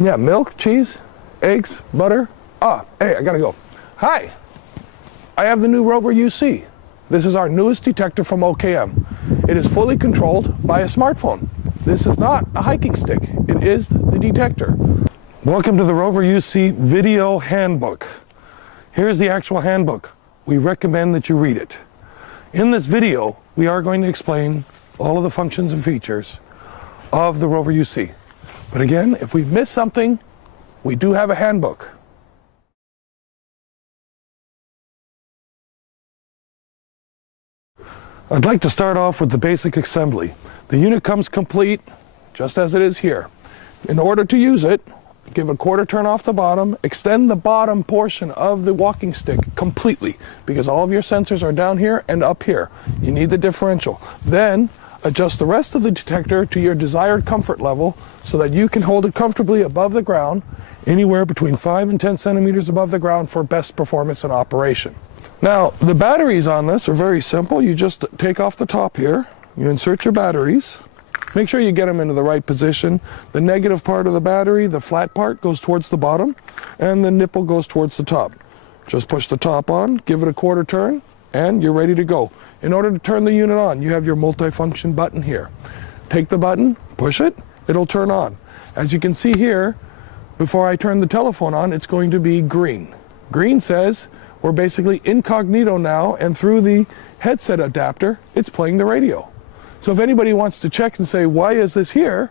Yeah, milk, cheese, eggs, butter. Ah, hey, I gotta go. Hi, I have the new rover UC. This is our newest detector from OKM. It is fully controlled by a smartphone. This is not a hiking stick. It is the detector. Welcome to the rover UC video handbook. Here's the actual handbook. We recommend that you read it. In this video, we are going to explain all of the functions and features of the rover UC. But again, if we miss something, we do have a handbook. I'd like to start off with the basic assembly. The unit comes complete, just as it is here. In order to use it, give a quarter turn off the bottom, extend the bottom portion of the walking stick completely, because all of your sensors are down here and up here. You need the differential. Then, adjust the rest of the detector to your desired comfort level so that you can hold it comfortably above the ground, anywhere between 5 and 10 centimeters above the ground for best performance and operation. Now, the batteries on this are very simple. You just take off the top here, you insert your batteries, make sure you get them into the right position. The negative part of the battery, the flat part, goes towards the bottom, and the nipple goes towards the top. Just push the top on, give it a quarter turn, and you're ready to go. In order to turn the unit on, you have your multifunction button here. Take the button, push it, it'll turn on. As you can see here, before I turn the telephone on, it's going to be green. Green says we're basically incognito now, and through the headset adapter, it's playing the radio. So if anybody wants to check and say, why is this here?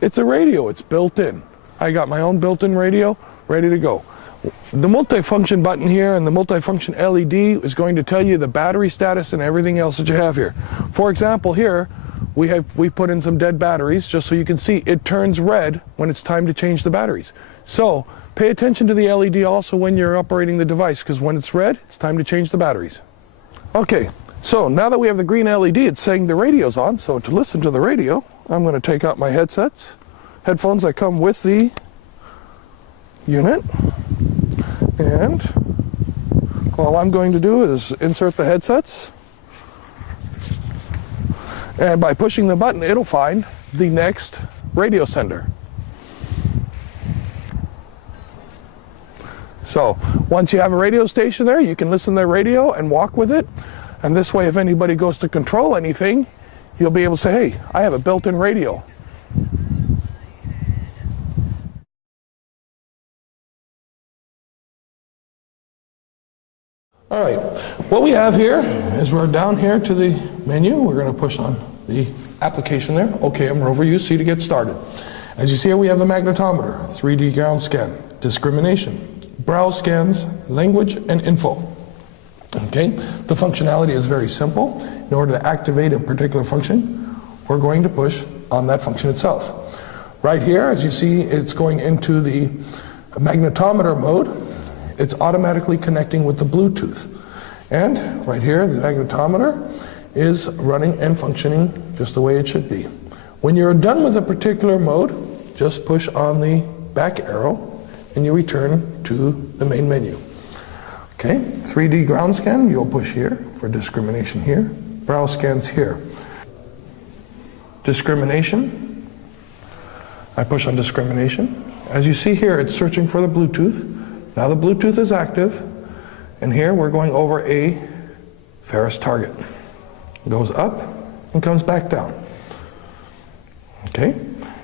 It's a radio, it's built in. I got my own built-in radio, ready to go. The multifunction button here and the multifunction LED is going to tell you the battery status and everything else that you have here. For example, here, we've put in some dead batteries just so you can see it turns red when it's time to change the batteries. So, pay attention to the LED also when you're operating the device, because when it's red, it's time to change the batteries. Okay, so now that we have the green LED, it's saying the radio's on. So to listen to the radio, I'm going to take out my headsets, headphones that come with the unit. And all I'm going to do is insert the headsets. And by pushing the button, it'll find the next radio sender. So once you have a radio station there, you can listen to the radio and walk with it. And this way, if anybody goes to control anything, you'll be able to say, hey, I have a built-in radio. All right, what we have here is we're down here to the menu. We're going to push on the application there. OKM rover UC to get started. As you see here, we have the magnetometer, 3D ground scan, discrimination, browse scans, language, and info. Okay, the functionality is very simple. In order to activate a particular function, we're going to push on that function itself. Right here, as you see, it's going into the magnetometer mode. It's automatically connecting with the Bluetooth. And right here, the magnetometer is running and functioning just the way it should be. When you're done with a particular mode, just push on the back arrow and you return to the main menu. Okay, 3D ground scan, you'll push here for discrimination here. Browse scans here. Discrimination, I push on discrimination. As you see here, it's searching for the Bluetooth. Now the Bluetooth is active, and here we're going over a ferrous target. It goes up and comes back down. Okay,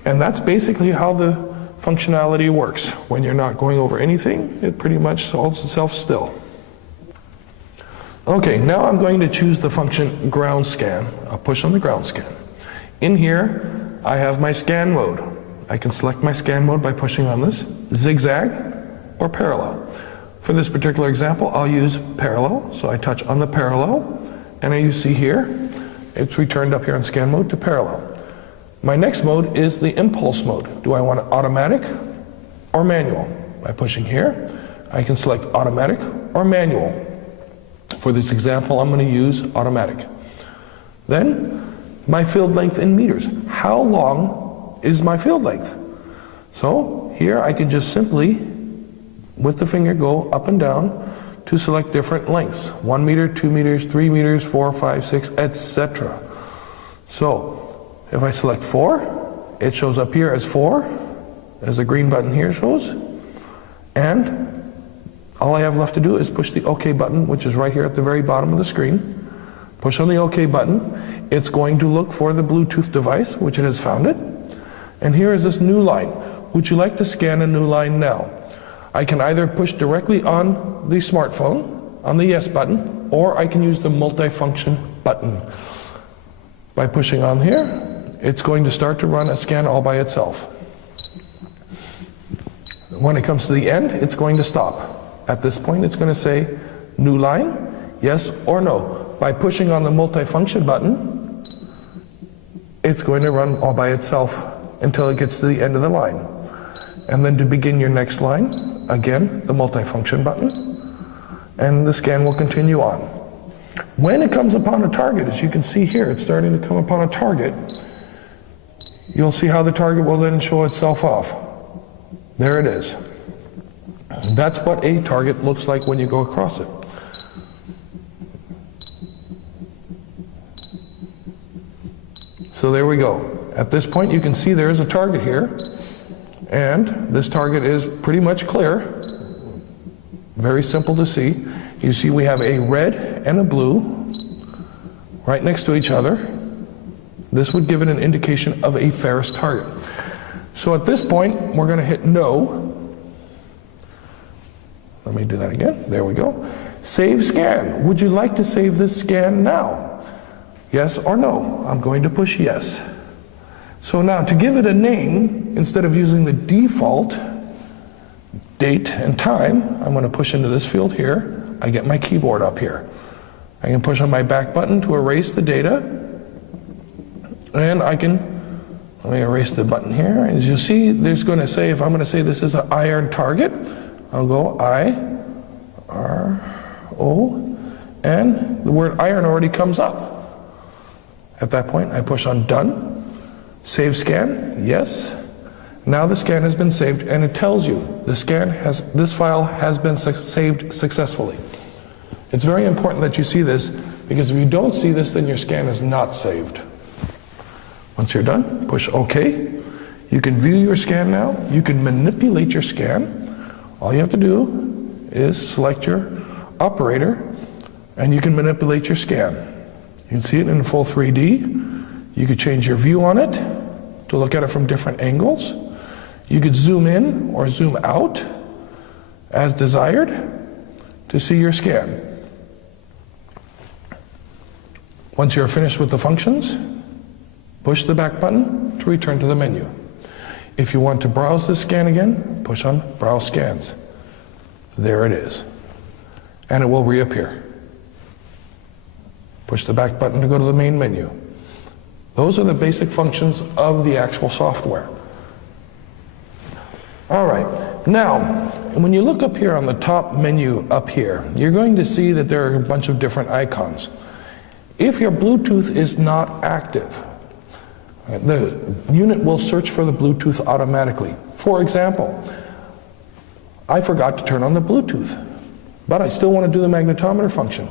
and that's basically how the functionality works. When you're not going over anything, it pretty much holds itself still. Okay, now I'm going to choose the function ground scan. I'll push on the ground scan. In here, I have my scan mode. I can select my scan mode by pushing on this, zigzag or parallel. For this particular example, I'll use parallel. So I touch on the parallel, and as you see here, it's returned up here in scan mode to parallel. My next mode is the impulse mode. Do I want it automatic or manual? By pushing here, I can select automatic or manual. For this example, I'm going to use automatic. Then, my field length in meters. How long is my field length? So, here I can just simply, with the finger, go up and down to select different lengths. 1 meter, 2 meters, 3 meters, 4, 5, 6, etc. So, if I select 4, it shows up here as 4, as the green button here shows. And all I have left to do is push the OK button, which is right here at the very bottom of the screen. Push on the OK button. It's going to look for the Bluetooth device, which it has found it. And here is this new line. Would you like to scan a new line now? I can either push directly on the smartphone, on the yes button, or I can use the multifunction button. By pushing on here, it's going to start to run a scan all by itself. When it comes to the end, it's going to stop. At this point, it's going to say new line, yes or no. By pushing on the multifunction button, it's going to run all by itself until it gets to the end of the line. And then to begin your next line, again, the multifunction button, and the scan will continue on. When it comes upon a target, as you can see here, it's starting to come upon a target, you'll see how the target will then show itself off. There it is. That's what a target looks like when you go across it. So there we go. At this point you can see there is a target here, and this target is pretty much clear. Very simple to see. You see we have a red and a blue right next to each other. This would give it an indication of a ferrous target. So at this point we're going to hit no. Let me do that again. There we go. Save scan. Would you like to save this scan now? Yes or no? I'm going to push yes. So now to give it a name, instead of using the default date and time, I'm going to push into this field here. I get my keyboard up here. I can push on my back button to erase the data. And I can, let me erase the button here. As you see, there's going to say, if I'm going to say this is an iron target, I'll go I-R-O, and the word iron already comes up. At that point, I push on done, save scan, yes. Now the scan has been saved, and it tells you this file has been saved successfully. It's very important that you see this, because if you don't see this, then your scan is not saved. Once you're done, push OK. You can view your scan now. You can manipulate your scan. All you have to do is select your operator, and you can manipulate your scan. You can see it in full 3D. You could change your view on it to look at it from different angles. You could zoom in or zoom out as desired to see your scan. Once you're finished with the functions, push the back button to return to the menu. If you want to browse the scan again, push on Browse Scans. There it is. And it will reappear. Push the back button to go to the main menu. Those are the basic functions of the actual software. All right, now, when you look up here on the top menu up here, you're going to see that there are a bunch of different icons. If your Bluetooth is not active, the unit will search for the Bluetooth automatically. For example, I forgot to turn on the Bluetooth, but I still want to do the magnetometer function.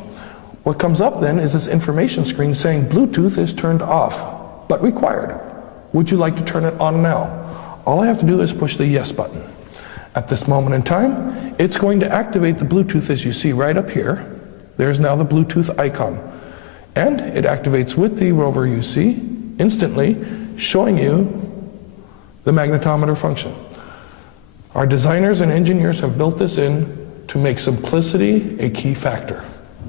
What comes up then is this information screen saying Bluetooth is turned off, but required. Would you like to turn it on now? All I have to do is push the yes button. At this moment in time, it's going to activate the Bluetooth as you see right up here. There's now the Bluetooth icon. And it activates with the rover you see, instantly showing you the magnetometer function. Our designers and engineers have built this in to make simplicity a key factor.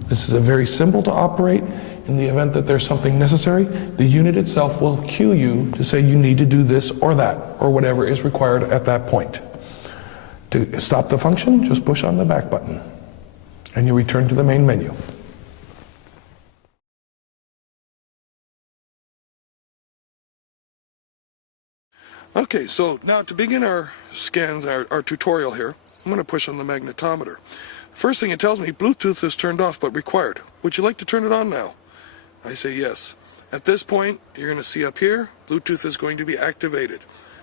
This is a very simple to operate. In the event that there's something necessary, the unit itself will cue you to say you need to do this or that, or whatever is required at that point. To stop the function, just push on the back button, and you return to the main menu. Okay, so now to begin our scans, our tutorial here, I'm going to push on the magnetometer. First thing it tells me, Bluetooth is turned off but required. Would you like to turn it on now? I say yes. At this point, you're going to see up here, Bluetooth is going to be activated.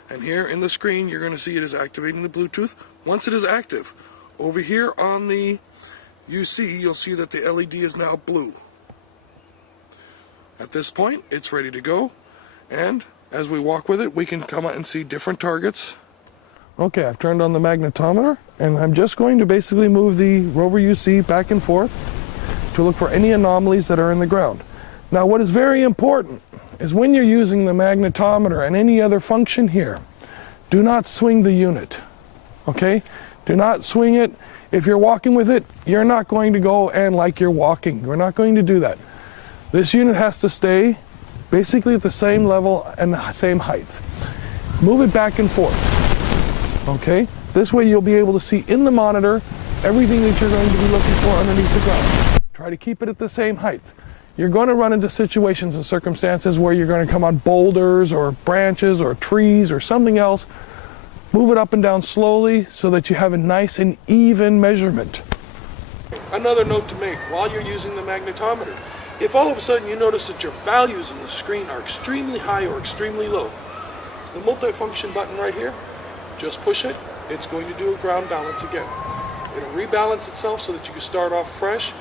And here in the screen, you're going to see it is activating the Bluetooth. Once it is active, over here on the UC, you'll see that the LED is now blue. At this point, it's ready to go. And as we walk with it, we can come out and see different targets Okay, I've turned on the magnetometer, and I'm just going to basically move the rover UC back and forth to look for any anomalies that are in the ground. Now, what is very important is when you're using the magnetometer and any other function here, do not swing the unit, okay? Do not swing it. If you're walking with it, you're not going to go and like you're walking. We're not going to do that. This unit has to stay basically at the same level and the same height. Move it back and forth. Okay, this way you'll be able to see in the monitor everything that you're going to be looking for underneath the ground. Try to keep it at the same height. You're going to run into situations and circumstances where you're going to come on boulders or branches or trees or something else. Move it up and down slowly so that you have a nice and even measurement. Another note to make while you're using the magnetometer. If all of a sudden you notice that your values on the screen are extremely high or extremely low, the multifunction button right here, just push it, it's going to do a ground balance again. It'll rebalance itself so that you can start off fresh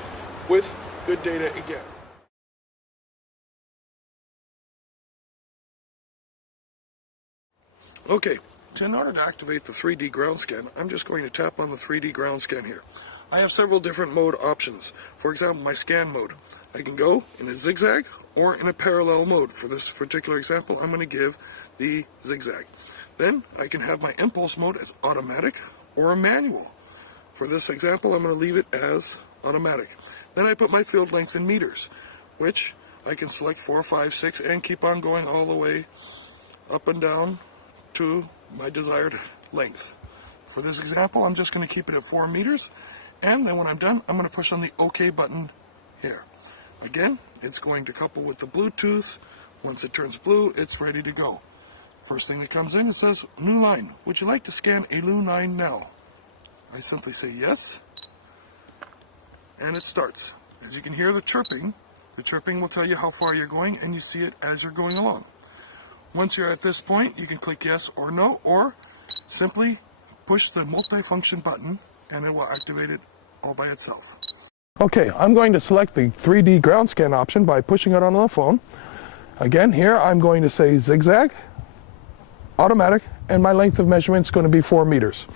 with good data again. Okay, so in order to activate the 3D ground scan, I'm just going to tap on the 3D ground scan here. I have several different mode options. For example, my scan mode. I can go in a zigzag or in a parallel mode. For this particular example, I'm going to give the zigzag. Then I can have my impulse mode as automatic or a manual. For this example, I'm going to leave it as automatic. Then I put my field length in meters, which I can select 4, 5, 6, and keep on going all the way up and down to my desired length. For this example, I'm just going to keep it at 4 meters, and then when I'm done, I'm going to push on the OK button here. Again, it's going to couple with the Bluetooth. Once it turns blue, it's ready to go. First thing that comes in, it says, new line. Would you like to scan a new line now? I simply say yes, and it starts. As you can hear the chirping will tell you how far you're going, and you see it as you're going along. Once you're at this point, you can click yes or no, or simply push the multifunction button, and it will activate it all by itself. Okay, I'm going to select the 3D ground scan option by pushing it on the phone. Again, here I'm going to say zigzag, automatic, and my length of measurement is going to be 4 meters.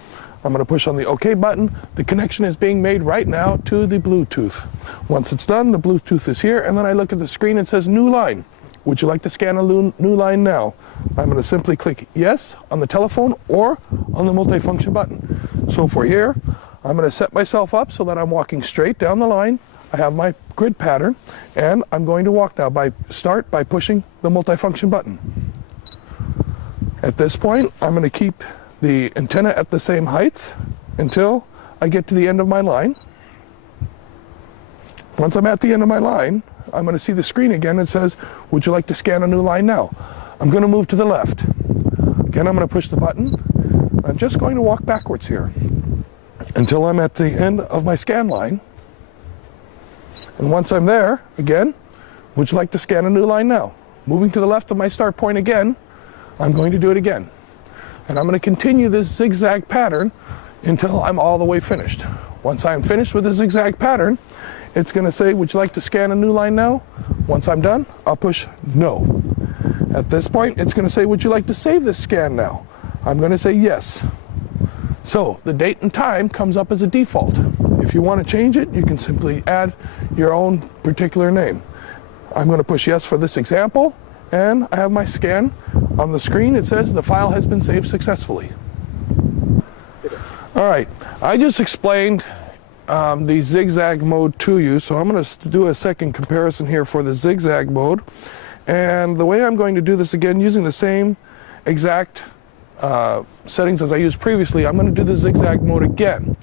I'm going to push on the OK button. The connection is being made right now to the Bluetooth. Once it's done, the Bluetooth is here, and then I look at the screen and it says new line. Would you like to scan a new line now? I'm going to simply click yes on the telephone or on the multifunction button. So for here, I'm going to set myself up so that I'm walking straight down the line. I have my grid pattern, and I'm going to walk now by pushing the multifunction button. At this point, I'm going to keep the antenna at the same height until I get to the end of my line. Once I'm at the end of my line, I'm going to see the screen again that says, would you like to scan a new line now? I'm going to move to the left. Again, I'm going to push the button. I'm just going to walk backwards here until I'm at the end of my scan line. And once I'm there, again, would you like to scan a new line now? Moving to the left of my start point again, I'm going to do it again. And I'm going to continue this zigzag pattern until I'm all the way finished. Once I'm finished with the zigzag pattern, it's going to say, would you like to scan a new line now? Once I'm done, I'll push no. At this point, it's going to say, would you like to save this scan now? I'm going to say yes. So the date and time comes up as a default. If you want to change it, you can simply add your own particular name. I'm going to push yes for this example, and I have my scan. On the screen, it says the file has been saved successfully. All right, I just explained the zigzag mode to you, so I'm going to do a second comparison here for the zigzag mode. And the way I'm going to do this again, using the same exact settings as I used previously, I'm going to do the zigzag mode again.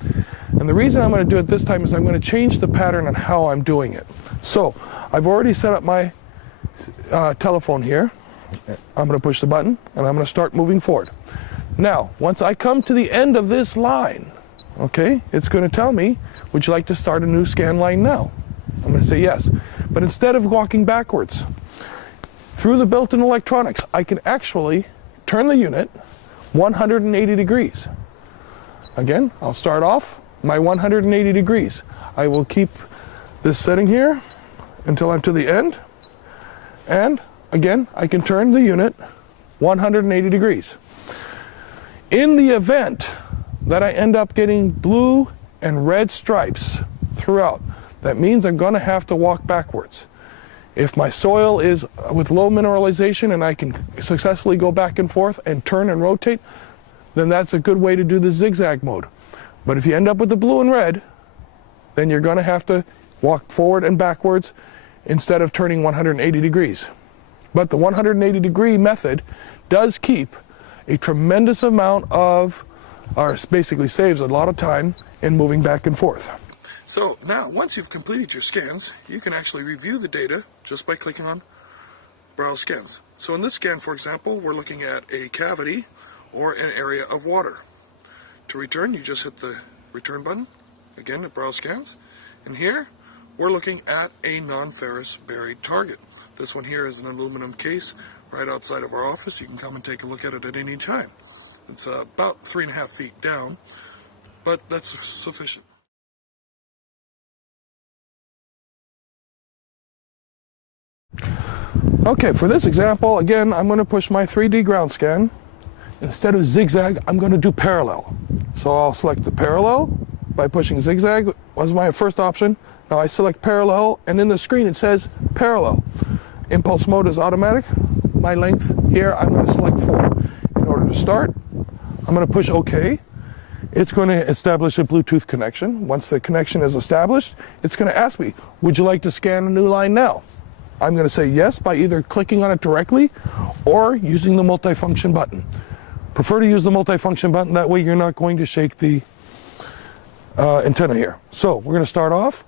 And the reason I'm going to do it this time is I'm going to change the pattern on how I'm doing it. So I've already set up my telephone here. I'm going to push the button, and I'm going to start moving forward. Now, once I come to the end of this line, okay, it's going to tell me, would you like to start a new scan line now? I'm going to say yes. But instead of walking backwards, through the built-in electronics, I can actually turn the unit 180 degrees. Again, I'll start off my 180 degrees. I will keep this setting here until I'm to the end. And again, I can turn the unit 180 degrees. In the event that I end up getting blue and red stripes throughout, that means I'm going to have to walk backwards. If my soil is with low mineralization and I can successfully go back and forth and turn and rotate, then that's a good way to do the zigzag mode. But if you end up with the blue and red, then you're going to have to walk forward and backwards instead of turning 180 degrees. But the 180 degree method does keep a tremendous amount of, or basically saves a lot of time in moving back and forth. So now, once you've completed your scans, you can actually review the data just by clicking on Browse Scans. So in this scan, for example, we're looking at a cavity or an area of water. To return, you just hit the return button, again at Browse Scans. And here, we're looking at a non-ferrous buried target. This one here is an aluminum case right outside of our office. You can come and take a look at it at any time. It's about 3.5 feet down, but that's sufficient. Okay, for this example, again, I'm going to push my 3D ground scan. Instead of zigzag, I'm going to do parallel. So I'll select the parallel by pushing zigzag, was my first option. Now I select parallel, and in the screen it says parallel. Impulse mode is automatic. My length here, I'm going to select 4. In order to start, I'm going to push OK. It's going to establish a Bluetooth connection. Once the connection is established, it's going to ask me, would you like to scan a new line now? I'm going to say yes by either clicking on it directly or using the multifunction button. Prefer to use the multifunction button, that way you're not going to shake the antenna here. So we're going to start off,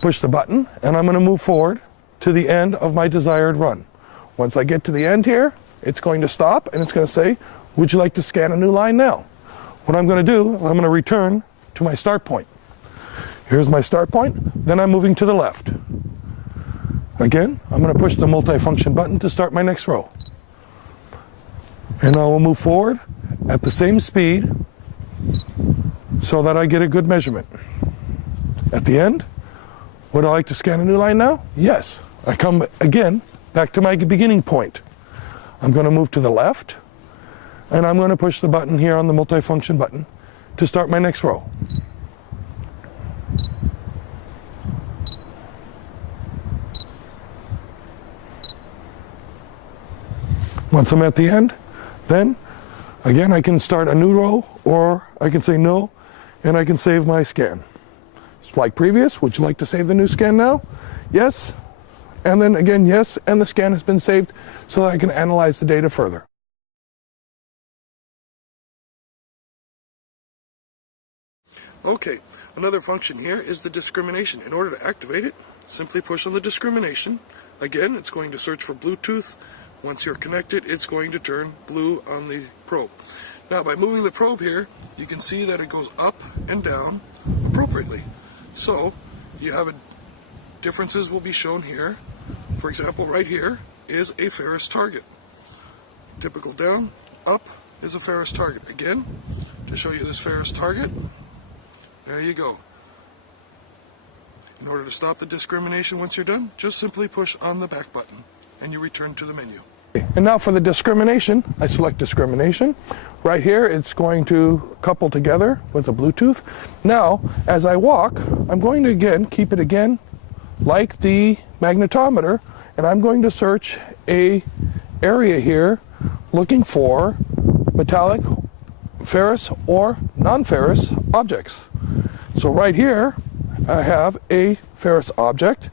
push the button, and I'm going to move forward to the end of my desired run. Once I get to the end here, it's going to stop and it's going to say, would you like to scan a new line now? What I'm going to do is I'm going to return to my start point. Here's my start point, then I'm moving to the left. Again, I'm going to push the multifunction button to start my next row. And I will move forward at the same speed so that I get a good measurement. At the end, would I like to scan a new line now? Yes. I come again back to my beginning point. I'm going to move to the left, and I'm going to push the button here on the multifunction button to start my next row. Once I'm at the end, then again I can start a new row, or I can say no, and I can save my scan. It's like previous, would you like to save the new scan now? Yes, and then again yes, and the scan has been saved so that I can analyze the data further. Okay, another function here is the discrimination. In order to activate it, simply push on the discrimination. Again, it's going to search for Bluetooth. Once you're connected, it's going to turn blue on the probe. Now, by moving the probe here, you can see that it goes up and down appropriately. So, you have differences will be shown here. For example, right here is a ferrous target. Typical down, up is a ferrous target. Again, to show you this ferrous target, there you go. In order to stop the discrimination once you're done, just simply push on the back button and you return to the menu. And now for the discrimination, I select discrimination. Right here, it's going to couple together with the Bluetooth. Now, as I walk, I'm going to again keep it again like the magnetometer, and I'm going to search a area here looking for metallic, ferrous, or non-ferrous objects. So right here, I have a ferrous object.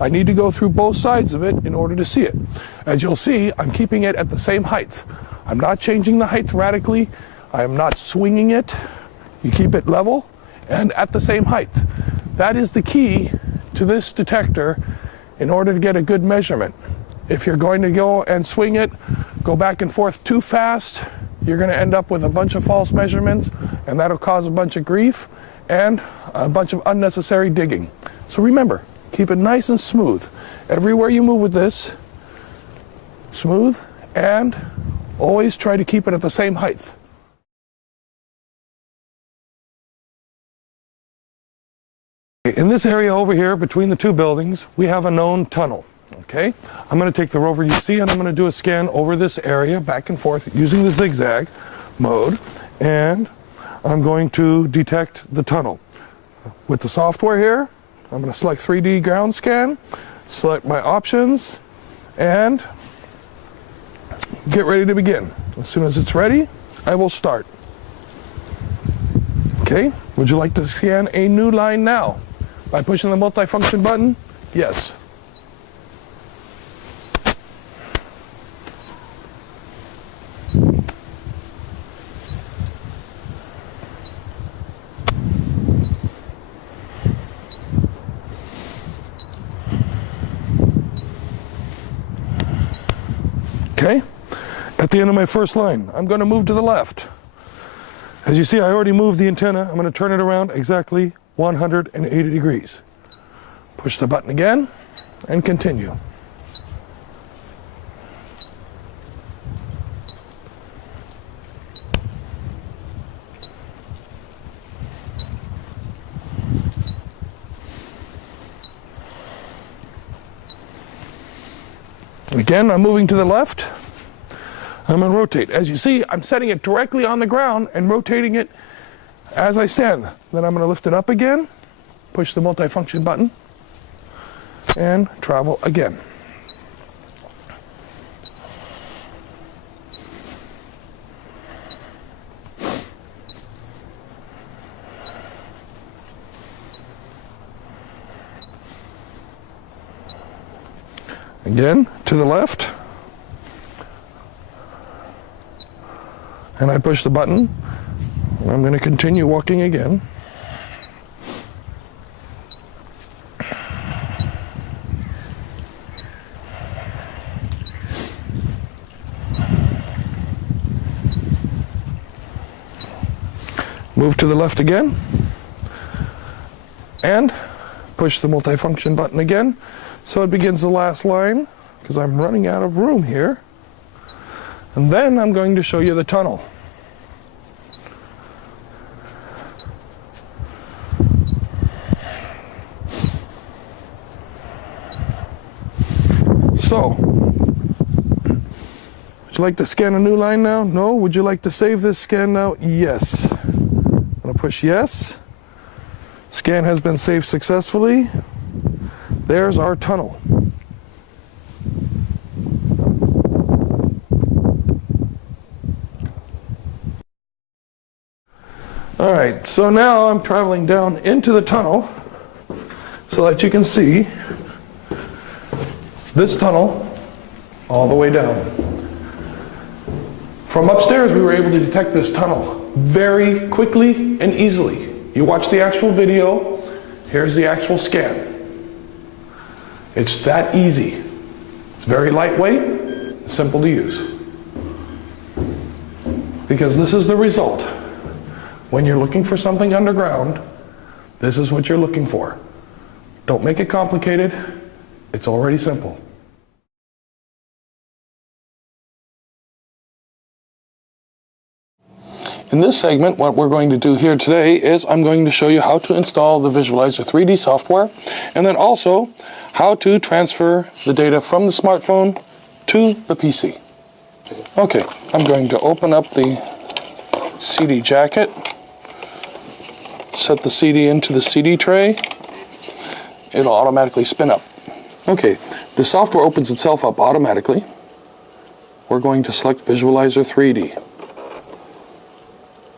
I need to go through both sides of it in order to see it. As you'll see, I'm keeping it at the same height. I'm not changing the height radically. I am not swinging it. You keep it level and at the same height. That is the key to this detector in order to get a good measurement. If you're going to go and swing it, go back and forth too fast, you're going to end up with a bunch of false measurements, and that'll cause a bunch of grief and a bunch of unnecessary digging. So remember, keep it nice and smooth. Everywhere you move with this, smooth, and always try to keep it at the same height. In this area over here between the two buildings, we have a known tunnel. Okay, I'm going to take the rover you see and I'm going to do a scan over this area back and forth using the zigzag. mode, and I'm going to detect the tunnel. With the software here, I'm going to select 3D ground scan, select my options, and get ready to begin. As soon as it's ready, I will start. Okay, would you like to scan a new line now? By pushing the multifunction button? Yes. Okay, at the end of my first line, I'm going to move to the left. As you see, I already moved the antenna. I'm going to turn it around exactly 180 degrees. Push the button again and continue. Again, I'm moving to the left. I'm going to rotate. As you see, I'm setting it directly on the ground and rotating it as I stand. Then I'm going to lift it up again, push the multifunction button, and travel again. Again, to the left. And I push the button. I'm going to continue walking again. Move to the left again. And push the multifunction button again. So it begins the last line, because I'm running out of room here. And then I'm going to show you the tunnel. So, would you like to scan a new line now? No? Would you like to save this scan now? Yes. I'm going to push yes. Scan has been saved successfully. There's our tunnel. All right, so now I'm traveling down into the tunnel so that you can see this tunnel all the way down. From upstairs, we were able to detect this tunnel very quickly and easily. You watch the actual video, here's the actual scan. It's that easy. It's very lightweight, simple to use. Because this is the result. When you're looking for something underground, this is what you're looking for. Don't make it complicated. It's already simple. In this segment, what we're going to do here today is I'm going to show you how to install the Visualizer 3D software, and then also how to transfer the data from the smartphone to the PC. Okay, I'm going to open up the CD jacket, set the CD into the CD tray. It'll automatically spin up. Okay, the software opens itself up automatically. We're going to select Visualizer 3D.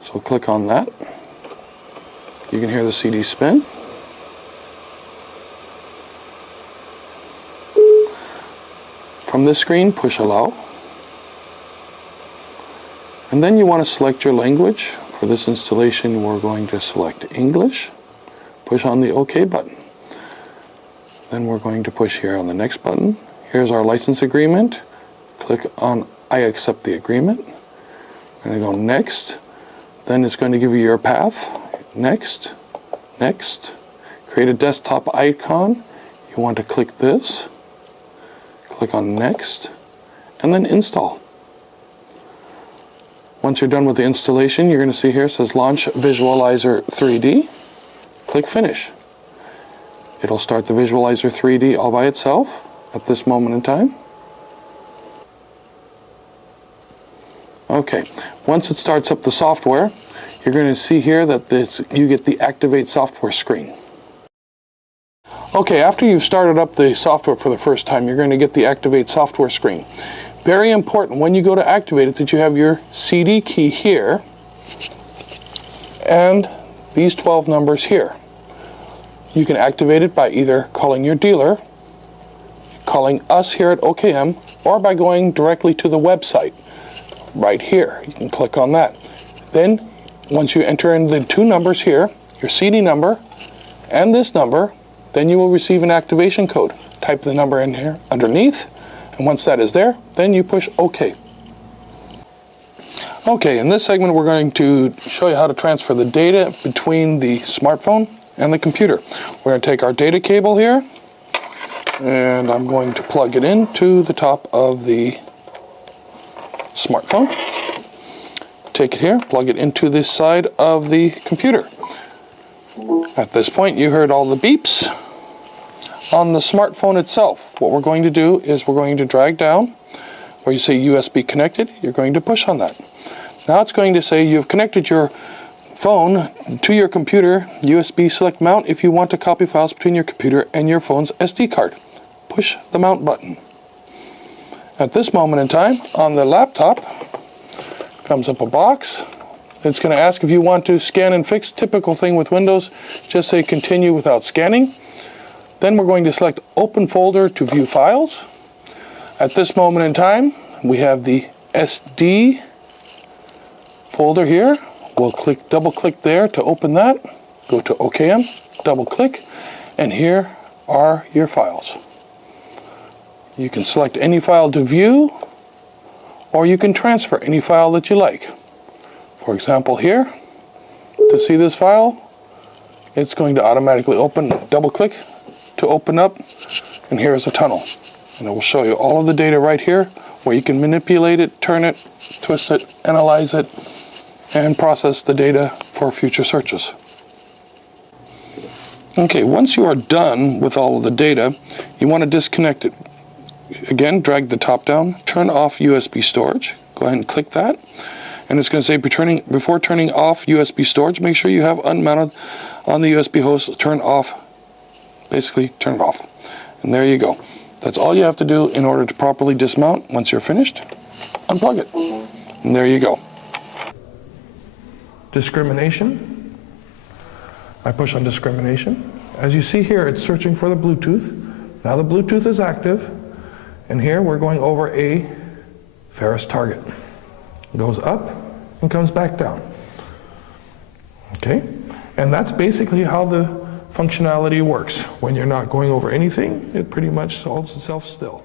So click on that. You can hear the CD spin. From this screen, push allow. And then you want to select your language. For this installation, we're going to select English. Push on the OK button. Then we're going to push here on the next button. Here's our license agreement. Click on I accept the agreement. We're going to go next. Then it's going to give you your path. Next. Next. Create a desktop icon. You want to click this. Click on next. And then install. Once you're done with the installation, you're going to see here it says Launch Visualizer 3D. Click Finish. It'll start the Visualizer 3D all by itself at this moment in time. Okay, once it starts up the software, you're going to see here that you get the Activate Software screen. Okay, after you've started up the software for the first time, you're going to get the Activate Software screen. Very important when you go to activate it that you have your CD key here and these 12 numbers here. You can activate it by either calling your dealer, calling us here at OKM, or by going directly to the website right here. You can click on that. Then once you enter in the two numbers here, your CD number and this number, then you will receive an activation code. Type the number in here underneath, and once that is there, then you push OK. Okay, in this segment we're going to show you how to transfer the data between the smartphone and the computer. We're going to take our data cable here, and I'm going to plug it into the top of the smartphone. Take it here, plug it into this side of the computer. At this point, you heard all the beeps on the smartphone itself. What we're going to do is we're going to drag down where you say USB connected. You're going to push on that. Now it's going to say you've connected your phone to your computer. USB select mount if you want to copy files between your computer and your phone's SD card. Push the mount button. At this moment in time, on the laptop, comes up a box. It's going to ask if you want to scan and fix. Typical thing with Windows, just say continue without scanning. Then we're going to select open folder to view files. At this moment in time, we have the SD folder here. We'll double click there to open that. Go to OKM, double click, and here are your files. You can select any file to view, or you can transfer any file that you like. For example here, to see this file, it's going to automatically open, double click to open up, and here is a tunnel. And it will show you all of the data right here, where you can manipulate it, turn it, twist it, analyze it, and process the data for future searches. Okay, once you are done with all of the data, you want to disconnect it. Again, drag the top down, turn off USB storage. Go ahead and click that. And it's going to say before turning off USB storage, make sure you have unmounted on the USB host, turn off, basically turn it off. And there you go. That's all you have to do in order to properly dismount. Once you're finished, unplug it. And there you go. Discrimination. I push on discrimination. As you see here, it's searching for the Bluetooth. Now the Bluetooth is active. And here we're going over a ferrous target. It goes up and comes back down. Okay? And that's basically how the functionality works. When you're not going over anything, it pretty much holds itself still.